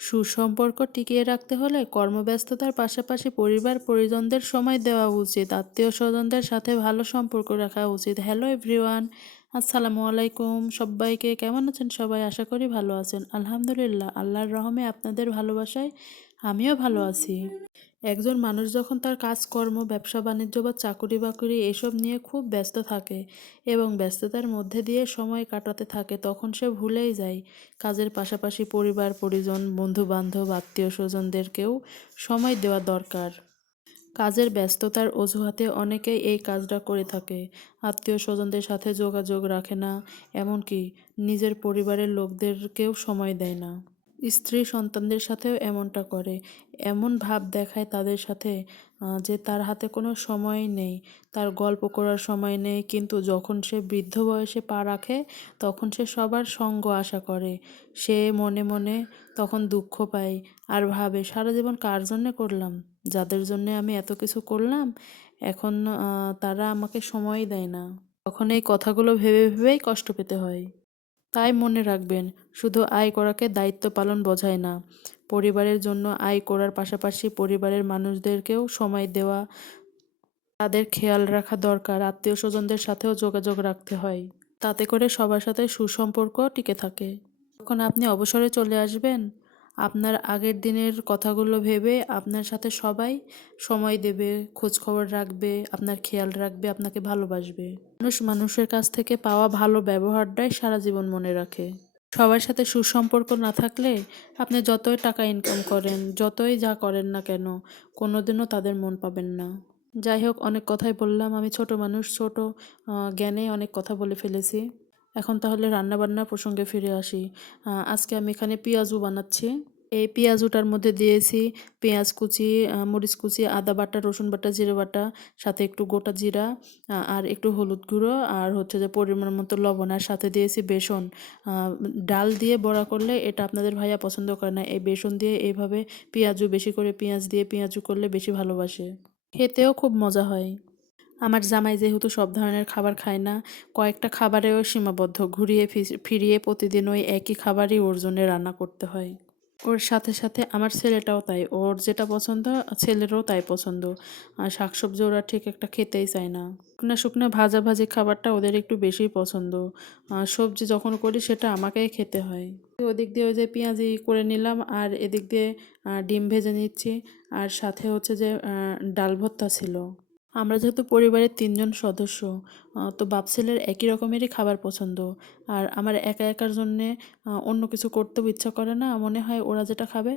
সুসম্পর্ক টিকিয়ে রাখতে হলে কর্মব্যস্ততার পাশাপাশি পরিবার, পরিজনদের সময় দেওয়া উচিত। আত্মীয় স্বজনদের সাথে ভালো সম্পর্ক রাখা উচিত। হ্যালো এভরিওয়ান আসসালামু আলাইকুম। সবাইকে কেমন আছেন সবাই? আশা করি ভালো আছেন। আলহামদুলিল্লাহ, আল্লাহর রহমে আপনাদের ভালোবাসায় আমিও ভালো আছি। একজন মানুষ যখন তার কাজকর্ম, ব্যবসা, বাণিজ্য বা চাকুরি বাকুরি এসব নিয়ে খুব ব্যস্ত থাকে এবং ব্যস্ততার মধ্যে দিয়ে সময় কাটাতে থাকে, তখন সে ভুলেই যায়। কাজের পাশাপাশি পরিবার, পরিজন বন্ধু বান্ধব আত্মীয় স্বজনদেরকেও সময় দেওয়া দরকার। কাজের ব্যস্ততার অজুহাতে অনেকেই এই কাজটা করে থাকে। আত্মীয় স্বজনদের সাথে যোগাযোগ রাখে না, এমনকি নিজের পরিবারের লোকদেরকেও সময় দেয় না। স্ত্রী সন্তানদের সাথেও এমনটা করে। এমন ভাব দেখায় তাদের সাথে যে তার হাতে কোনো সময় নেই। তার গল্প করার সময় নেই, কিন্তু যখন সে বৃদ্ধ বয়সে পা রাখে, তখন সে সবার সঙ্গ আশা করে। সে মনে মনে তখন দুঃখ পায় আর ভাবে, সারা জীবন কার জন্যে করলাম? যাদের জন্যে আমি এত কিছু করলাম, এখন তারা আমাকে সময় দেয় না। তখন এই কথাগুলো ভেবে ভেবেই কষ্ট পেতে হয়। তাই মনে রাখবেন শুধু আয় করাকে দায়িত্ব পালন বোঝায় না। পরিবারের জন্য আয় করার পাশাপাশি পরিবারের মানুষদেরকেও সময় দেওয়া, তাদের খেয়াল রাখা দরকার আত্মীয় স্বজনদের সাথেও যোগাযোগ রাখতে হয়। তাতে করে সবার সাথে সুসম্পর্ক টিকে থাকে। তখন আপনি অবসরে চলে আসবেন, আপনার আগের দিনের কথাগুলো ভেবে আপনার সাথে সবাই সময় দেবে খোঁজ খবর রাখবে, আপনার খেয়াল রাখবে, আপনাকে ভালোবাসবে। মানুষ মানুষের কাছ থেকে পাওয়া ভালো ব্যবহারটাই সারা জীবন মনে রাখে। সবার সাথে সুসম্পর্ক না থাকলে আপনি যতই টাকা ইনকাম করেন, যতই যা করেন না কেন, কোনোদিনও তাদের মন পাবেন না। যাই হোক, অনেক কথাই বললাম। আমি ছোট মানুষ, ছোট জ্ঞানে অনেক কথা বলে ফেলেছি। এখন তাহলে রান্নাবান্নার প্রসঙ্গে ফিরে আসি। আজকে আমি এখানে পেঁয়াজু বানাচ্ছি। এই পেঁয়াজুটার মধ্যে দিয়েছি, পেঁয়াজ কুচি মরিচ কুচি, আদা বাটা, রসুন বাটা, জিরে বাটা, সাথে একটু গোটা জিরা আর একটু হলুদ গুঁড়ো, আর হচ্ছে যে পরিমাণ মতো লবণ, আর সাথে দিয়েছি বেসন। ডাল দিয়ে বড়া করলে এটা আপনাদের ভাইয়া পছন্দ করে না, এই বেসন দিয়ে এইভাবে পেঁয়াজু বেশি করে পেঁয়াজ দিয়ে পেঁয়াজু করলে বেশি ভালোবাসে। খেতেও খুব মজা হয়। আমার জামাই যেহেতু সব ধরনের খাবার খায় না, কয়েকটা খাবারেও সীমাবদ্ধ, ঘুরিয়ে ফিরিয়ে প্রতিদিন ওই একই খাবারই ওর জন্য রান্না করতে হয়। ওর সাথে সাথে আমার ছেলেটাও তাই। ওর যেটা পছন্দ, ছেলেরও তাই পছন্দ। আর শাকসবজি ওরা ঠিক একটা খেতেই চায় না। শুকনো শুকনো ভাজা ভাজি খাবারটা ওদের একটু বেশিই পছন্দ। সবজি যখন করি সেটা আমাকেই খেতে হয়। ওদিক দিয়ে ওই যে পেঁয়াজি করে নিলাম আর এদিক দিয়ে ডিম ভেজে নিচ্ছি। আর সাথে হচ্ছে যে ডাল ভর্তা ছিল। আমরা যেহেতু পরিবারের তিনজন সদস্য তো বাপ ছেলের একই রকমেরই খাবার পছন্দ। আর আমার একা একার জন্যে অন্য কিছু করতেও ইচ্ছা করে না, মনে হয় ওরা যেটা খাবে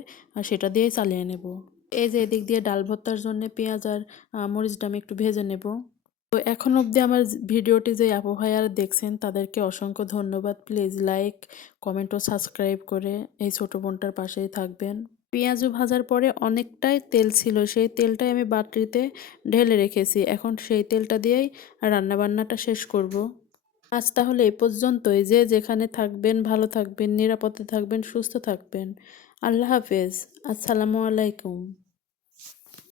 সেটা দিয়েই চালিয়ে নেব। এই যে এদিক দিয়ে ডাল ভর্তার জন্যে পেঁয়াজ আর মরিচটা আমি একটু ভেজে নেব। তো এখন অবধি আমার ভিডিওটি যে আপু ভাইয়ারা দেখছেন, তাদেরকে অসংখ্য ধন্যবাদ। প্লিজ লাইক, কমেন্ট ও সাবস্ক্রাইব করে এই ছোটো বোনটার পাশেই থাকবেন। পেঁয়াজু ভাজার পরে অনেকটাই তেল ছিল। সেই তেলটাই আমি বাটিতে ঢেলে রেখেছি। এখন সেই তেলটা দিয়েই রান্নাবান্নাটা শেষ করব। আজ তাহলে এ পর্যন্তই। যে যেখানে থাকবেন, ভালো থাকবেন, নিরাপদে থাকবেন, সুস্থ থাকবেন। আল্লাহ হাফেজ। আসসালামু আলাইকুম।